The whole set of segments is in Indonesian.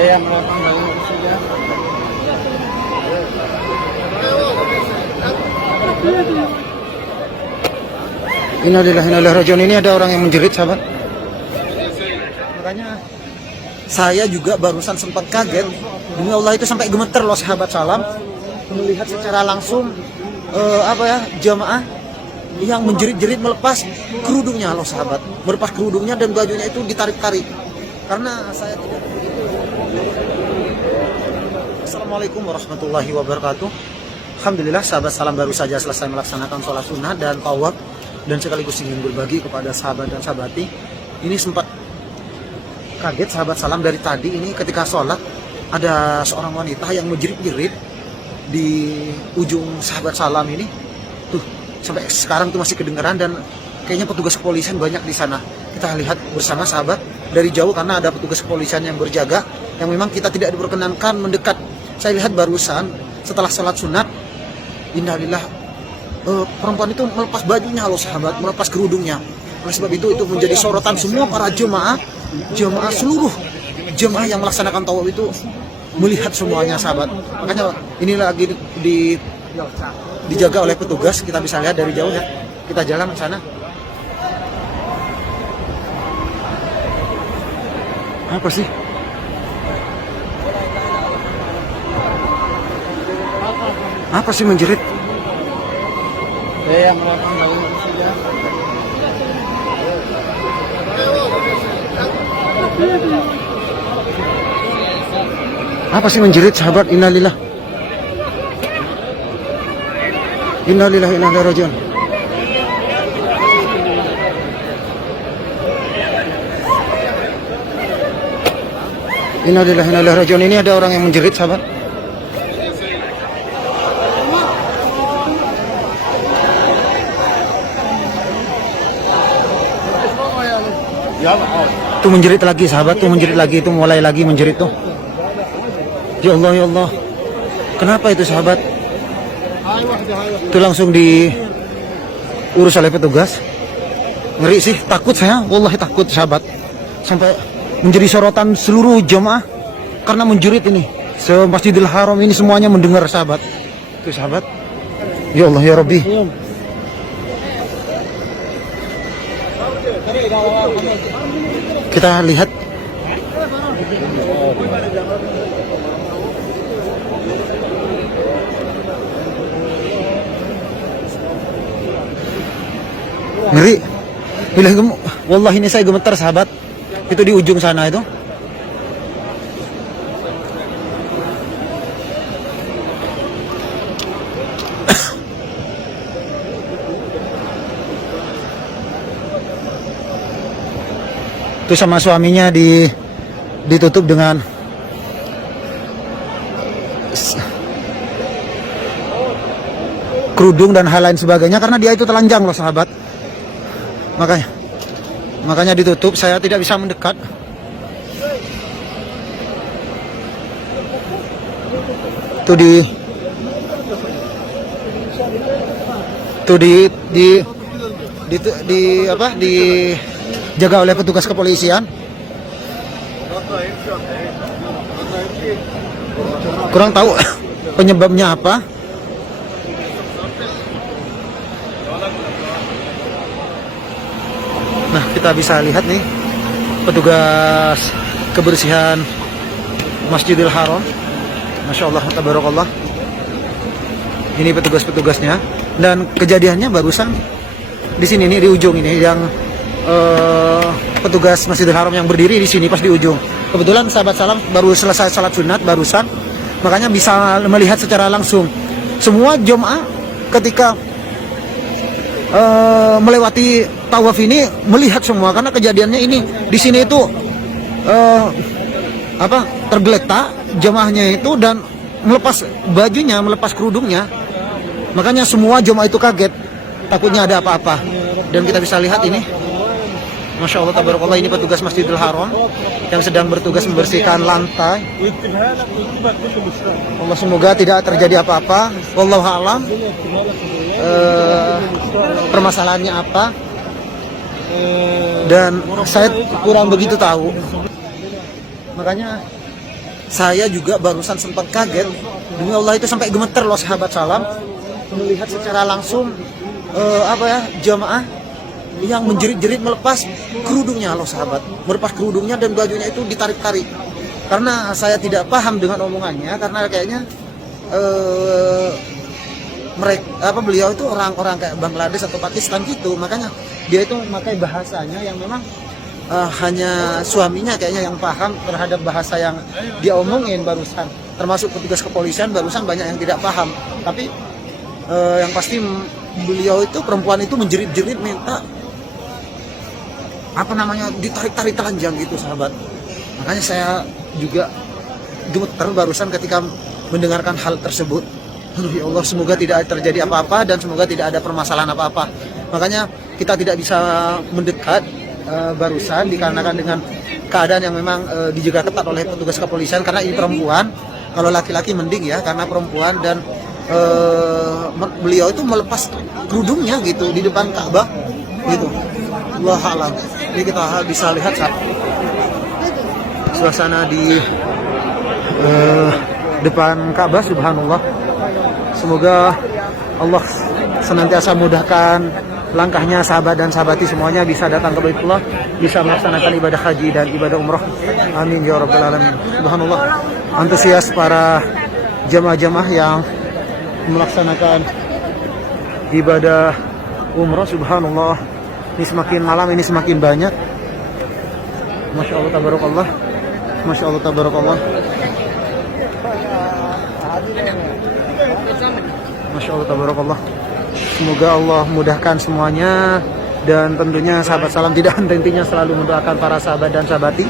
yang melakukan bangun saja. Innalillahi wa inna ilaihi raji'un. Ini ada orang yang menjerit, sahabat. Makanya saya juga barusan sempat kaget. Demi Allah itu sampai gemeter loh, sahabat salam, melihat secara langsung jamaah yang menjerit-jerit melepas kerudungnya loh, sahabat. Melepas kerudungnya dan bajunya itu ditarik-tarik. Karena saya tidak. Assalamualaikum warahmatullahi wabarakatuh. Alhamdulillah, sahabat salam, baru saja selesai melaksanakan sholat sunnah dan tawaf, dan sekaligus ingin berbagi kepada sahabat dan sahabati. Ini sempat kaget, sahabat salam, dari tadi ini ketika sholat ada seorang wanita yang menjerit-jerit di ujung sahabat salam ini tuh, sampai sekarang tuh masih kedengaran, dan kayaknya petugas kepolisian banyak di sana. Kita lihat bersama, sahabat, dari jauh karena ada petugas kepolisian yang berjaga, yang memang kita tidak diperkenankan mendekat. Saya lihat barusan setelah sholat sunat, innalillah, perempuan itu melepas bajunya loh, sahabat, melepas kerudungnya. Oleh sebab itu menjadi sorotan semua para jemaah, seluruh jemaah yang melaksanakan tawaf itu melihat semuanya, sahabat. Makanya ini lagi dijaga oleh petugas, kita bisa lihat dari jauh ya. Kita jalan ke sana. Apa sih? Apa sih menjerit? Yang melakukan bangun saja. Apa sih menjerit, sahabat? Innalillah. Innalillah wa inna ilaihi raji'un. Innalillah wa inna ilaihi raji'un. Ini ada orang yang menjerit, sahabat. Tuh menjerit lagi, sahabat, tuh menjerit lagi, itu mulai lagi menjerit tuh. Ya Allah, ya Allah. Kenapa itu, sahabat? Itu langsung diurus oleh petugas. Ngeri sih, takut saya, wallahi takut, sahabat. Sampai menjadi sorotan seluruh jemaah karena menjerit ini. Se-Masjidil Haram ini semuanya mendengar, sahabat. Itu, sahabat. Ya Allah, ya Rabbi. Kita lihat. Ngeri. Wallahi ini saya gemetar, sahabat. Itu di ujung sana itu. Itu sama suaminya ditutup dengan kerudung dan hal lain sebagainya karena dia itu telanjang loh, sahabat. Makanya ditutup. Saya tidak bisa mendekat. Itu dijaga oleh petugas kepolisian. Kurang tahu penyebabnya apa. Nah, kita bisa lihat nih petugas kebersihan Masjidil Haram. Masya Allah, tabarakallah. Ini petugas-petugasnya, dan kejadiannya barusan di sini nih, di ujung ini, yang petugas Masjidil Haram yang berdiri di sini pas di ujung. Kebetulan sahabat salam baru selesai salat sunat barusan, makanya bisa melihat secara langsung. Semua jemaah ketika melewati tawaf ini melihat semua, karena kejadiannya ini di sini itu tergeletak jemaahnya itu dan melepas bajunya, melepas kerudungnya. Makanya semua jemaah itu kaget, takutnya ada apa-apa. Dan kita bisa lihat ini, Masya Allah, tabarakallah, ini petugas Masjidil Haram yang sedang bertugas membersihkan lantai. Allah, semoga tidak terjadi apa-apa. Wallahu a'lam. Permasalahannya apa? Dan saya kurang begitu tahu. Makanya saya juga barusan sempat kaget. Demi Allah itu sampai gemeter loh sahabat salam melihat secara langsung jamaah yang menjerit-jerit melepas kerudungnya loh sahabat, melepas kerudungnya dan bajunya itu ditarik-tarik. Karena saya tidak paham dengan omongannya, karena kayaknya beliau itu orang-orang kayak Bangladesh atau Pakistan gitu, makanya dia itu memakai bahasanya yang memang hanya suaminya kayaknya yang paham terhadap bahasa yang dia omongin barusan, termasuk petugas kepolisian barusan banyak yang tidak paham. Tapi yang pasti beliau itu, perempuan itu menjerit-jerit minta ditarik-tarik telanjang gitu sahabat. Makanya saya juga gemeter barusan ketika mendengarkan hal tersebut. Ya Allah, semoga tidak terjadi apa-apa dan semoga tidak ada permasalahan apa-apa. Makanya kita tidak bisa mendekat barusan dikarenakan dengan keadaan yang memang dijaga ketat oleh petugas kepolisian, karena ini perempuan. Kalau laki-laki mending ya, karena perempuan, dan beliau itu melepas kerudungnya gitu di depan Ka'bah gitu. Allahu a'lam. Ini kita bisa lihat suasana di depan Ka'bah. Subhanallah. Semoga Allah senantiasa mudahkan langkahnya sahabat dan sahabati semuanya, bisa datang ke Baitullah, bisa melaksanakan ibadah haji dan ibadah umrah. Amin ya rabbal alamin. Subhanallah. Antusias para jamaah-jamaah yang melaksanakan ibadah umrah, subhanallah. Ini semakin malam ini semakin banyak. Masya Allah tabarakallah. Masya Allah tabarakallah. Masya Allah tabarakallah. Semoga Allah mudahkan semuanya, dan tentunya sahabat salam tidak henti-hentinya selalu mendoakan para sahabat dan sahabati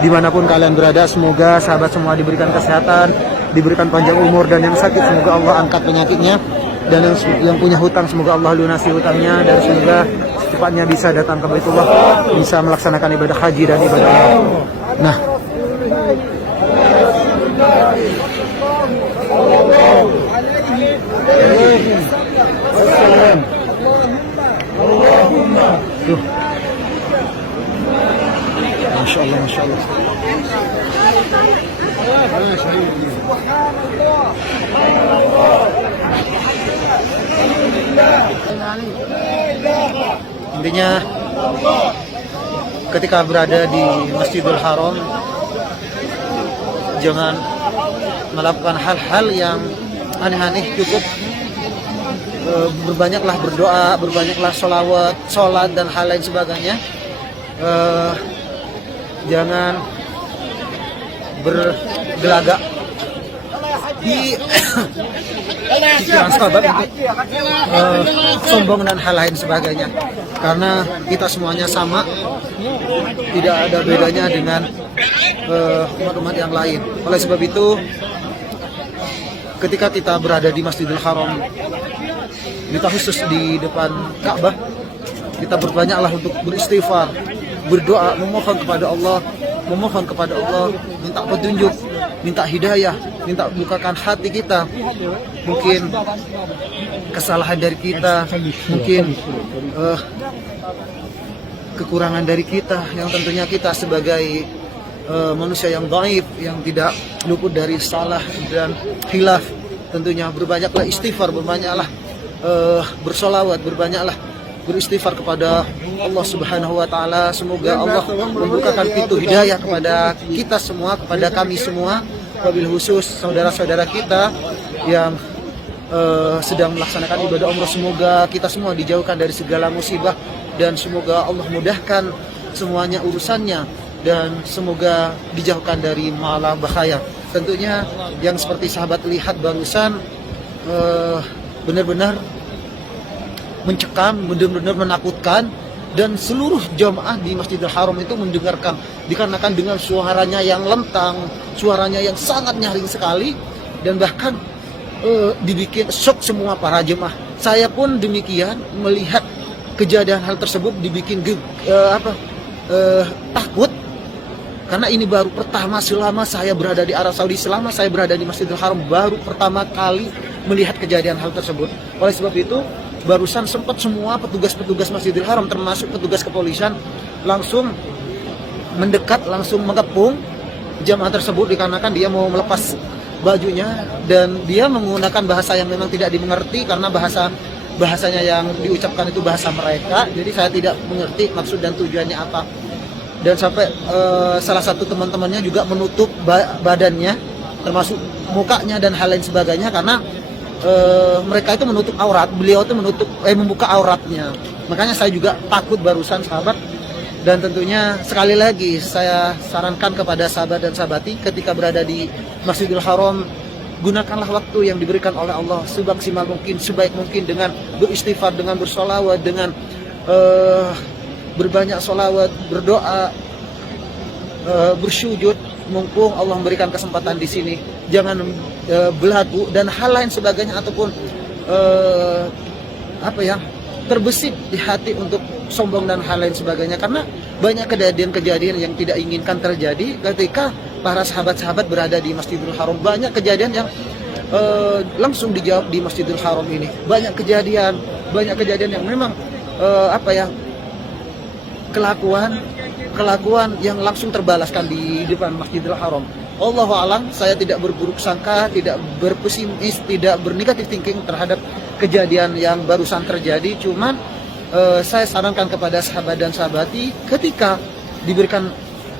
dimanapun kalian berada. Semoga sahabat semua diberikan kesehatan, diberikan panjang umur, dan yang sakit semoga Allah angkat penyakitnya, dan yang punya hutang semoga Allah lunasi hutangnya, dan semoga secepatnya bisa datang ke Baitullah, bisa melaksanakan ibadah haji dan ibadah umrah. Nah, tuh. Masya Allah, Masya Allah. Intinya ketika berada di Masjidil Haram, jangan melakukan hal-hal yang aneh-aneh. Cukup berbanyaklah berdoa, berbanyaklah sholat dan hal lain sebagainya. Jangan bergelagak di pikiran sahabat untuk sombong dan hal lain sebagainya, karena kita semuanya sama, tidak ada bedanya dengan umat-umat yang lain. Oleh sebab itu, ketika kita berada di Masjidil Haram, kita khusus di depan Ka'bah, kita berbanyaklah untuk beristighfar, berdoa, memohon kepada Allah, minta petunjuk, minta hidayah, minta bukakan hati kita. Mungkin kesalahan dari kita, mungkin kekurangan dari kita, yang tentunya kita sebagai manusia yang dhaif, yang tidak luput dari salah dan khilaf, tentunya berbanyaklah istighfar, berbanyaklah bersolawat, berbanyaklah beristighfar kepada Allah Subhanahu wa taala. Semoga Allah membukakan pintu hidayah kepada kita semua, kepada kami semua, wabil khusus saudara-saudara kita yang sedang melaksanakan ibadah umrah. Semoga kita semua dijauhkan dari segala musibah, dan semoga Allah mudahkan semuanya urusannya, dan semoga dijauhkan dari malapetaka. Tentunya yang seperti sahabat lihat barusan, benar-benar mencekam, benar-benar menakutkan, dan seluruh jamaah di Masjidil Haram itu mendengarkan, dikarenakan dengan suaranya yang lantang, suaranya yang sangat nyaring sekali, dan bahkan dibikin shock semua para jemaah. Saya pun demikian, melihat kejadian hal tersebut dibikin takut, karena ini baru pertama selama saya berada di Arab Saudi, selama saya berada di Masjidil Haram, baru pertama kali melihat kejadian hal tersebut. Oleh sebab itu, barusan sempat semua petugas-petugas Masjidil Haram, termasuk petugas kepolisian, langsung mendekat, langsung mengepung, jamaah tersebut dikarenakan dia mau melepas bajunya dan dia menggunakan bahasa yang memang tidak dimengerti karena bahasanya yang diucapkan itu bahasa mereka. Jadi saya tidak mengerti maksud dan tujuannya apa. Dan sampai salah satu teman-temannya juga menutup badannya, termasuk mukanya dan hal lain sebagainya, karena mereka itu menutup aurat, beliau itu membuka auratnya. Makanya saya juga takut barusan, sahabat. Dan tentunya sekali lagi saya sarankan kepada sahabat dan sahabati ketika berada di Masjidil Haram, gunakanlah waktu yang diberikan oleh Allah semaksimal mungkin, sebaik mungkin dengan beristighfar, dengan bersolawat, dengan berbanyak solawat, berdoa, bersyujud. Mumpung Allah memberikan kesempatan di sini, jangan belagu dan hal lain sebagainya ataupun terbesit di hati untuk sombong dan hal lain sebagainya, karena banyak kejadian-kejadian yang tidak inginkan terjadi ketika para sahabat-sahabat berada di Masjidil Haram. Banyak kejadian yang langsung dijawab di Masjidil Haram ini. Banyak kejadian yang memang kelakuan yang langsung terbalaskan di depan Masjidil Haram. Allahu a'lam, saya tidak berburuk sangka, tidak berpesimis, tidak bernegatif thinking terhadap kejadian yang barusan terjadi. Cuman saya sarankan kepada sahabat dan sahabati ketika diberikan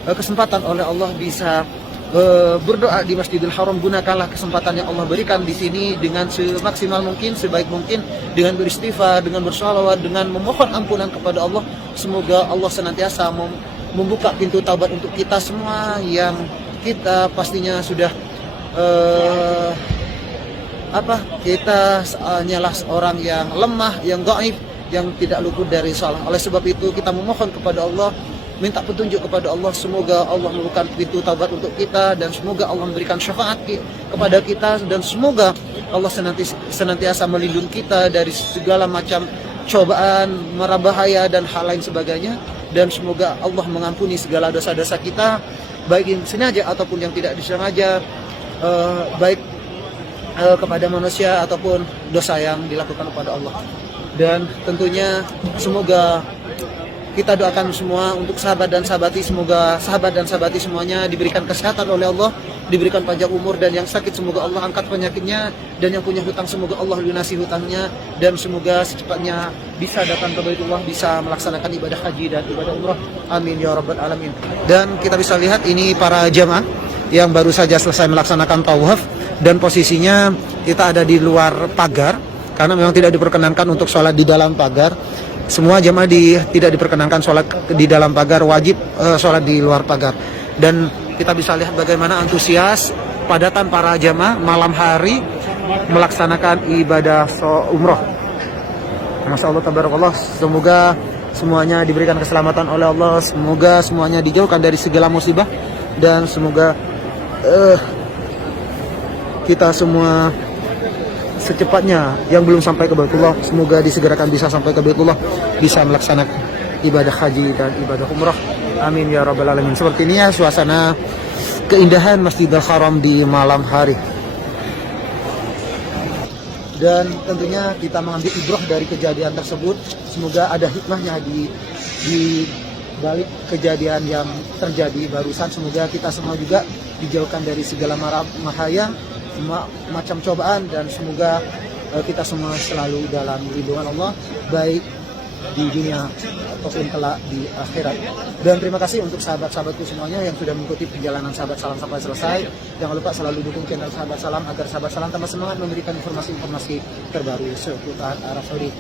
kesempatan oleh Allah bisa berdoa di Masjidil Haram, gunakanlah kesempatan yang Allah berikan di sini dengan semaksimal mungkin, sebaik mungkin, dengan beristighfar, dengan bersolawat, dengan memohon ampunan kepada Allah. Semoga Allah senantiasa membuka pintu taubat untuk kita semua yang kita pastinya sudah kita hanyalah orang yang lemah, yang dhaif, yang tidak luput dari salah. Oleh sebab itu kita memohon kepada Allah, minta petunjuk kepada Allah. Semoga Allah membuka pintu taubat untuk kita dan semoga Allah memberikan syafaat kepada kita dan semoga Allah senantiasa melindungi kita dari segala macam cobaan, mara bahaya dan hal lain sebagainya. Dan semoga Allah mengampuni segala dosa-dosa kita, baik yang sengaja ataupun yang tidak disengaja, baik kepada manusia ataupun dosa yang dilakukan kepada Allah. Dan tentunya semoga kita doakan semua untuk sahabat dan sahabati, semoga sahabat dan sahabati semuanya diberikan kesehatan oleh Allah, diberikan panjang umur, dan yang sakit semoga Allah angkat penyakitnya, dan yang punya hutang semoga Allah lunasi hutangnya, dan semoga secepatnya bisa datang ke Baitullah, bisa melaksanakan ibadah haji dan ibadah umrah. Amin ya rabbal alamin. Dan kita bisa lihat ini para jamaah yang baru saja selesai melaksanakan tawaf, dan posisinya kita ada di luar pagar karena memang tidak diperkenankan untuk sholat di dalam pagar. Semua jamaah tidak diperkenankan sholat di dalam pagar, wajib sholat di luar pagar. Dan kita bisa lihat bagaimana antusias padatan para jamaah malam hari melaksanakan ibadah umroh. Masya Allah, tabarakallah. Semoga semuanya diberikan keselamatan oleh Allah, semoga semuanya dijauhkan dari segala musibah, dan semoga kita semua secepatnya yang belum sampai ke Baitullah semoga disegerakan bisa sampai ke Baitullah, bisa melaksanakan ibadah haji dan ibadah umrah. Amin ya rabbal alamin. Seperti ini ya suasana keindahan Masjidil Haram di malam hari. Dan tentunya kita mengambil ibrah dari kejadian tersebut. Semoga ada hikmahnya di balik kejadian yang terjadi barusan. Semoga kita semua juga dijauhkan dari segala mara bahaya, semua macam cobaan, dan semoga kita semua selalu dalam lindungan Allah, baik di dunia ataupun kelak di akhirat. Dan terima kasih untuk sahabat-sahabatku semuanya yang sudah mengikuti perjalanan Sahabat Salam sampai selesai. Jangan lupa selalu dukung channel Sahabat Salam agar Sahabat Salam tambah semangat memberikan informasi-informasi terbaru seputar Arab Saudi.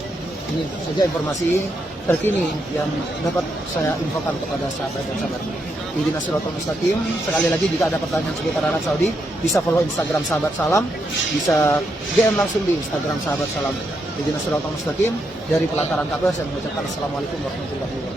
Ini saja informasi terkini yang dapat saya infokan kepada sahabat dan sahabat. Ihdinas siratal mustaqim. Sekali lagi, jika ada pertanyaan seputar Arab Saudi, bisa follow Instagram Sahabat Salam, bisa DM langsung di Instagram Sahabat Salam. Ihdinas siratal mustaqim. Dari pelataran Ka'bah saya mengucapkan assalamualaikum warahmatullahi wabarakatuh.